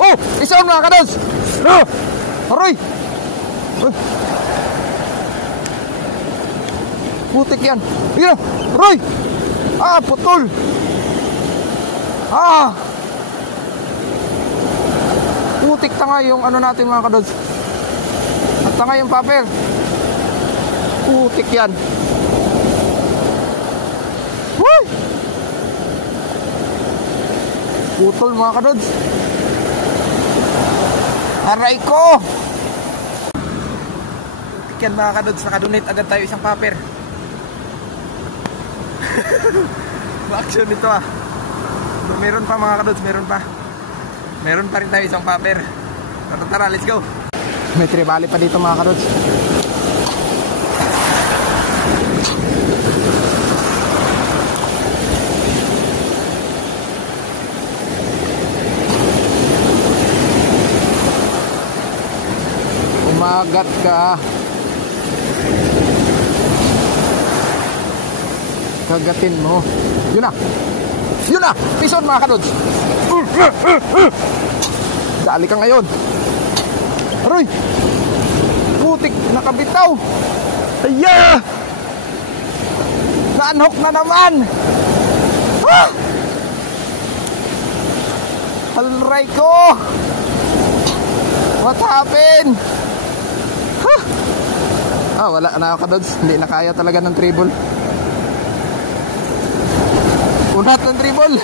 Oh! Isa mga kadods! Aray! Putik yan. Yan! Aray! Putol! Putik tanga yung ano natin mga kadods. At tanga yung paper. Putik yan. Huy! Putol mga kadods. Aray ko! Putik yan mga kadods. Nakadonate agad tayo isang paper. Action dito Meron pa mga kadods, meron pa. Meron pa rin tayo isang paper. Tara, let's go. May tribali pa dito mga kadods. Umagat ka. Kagatin mo. Yun na. Yun na. Pison mga kadods. Dali ka ngayon. Aroy. Putik. Nakabitaw. Aya. Naanhok na naman. Alray ko. What happened? Wala na kadods. Hindi na kaya talaga ng dribble. Unat ng dribble.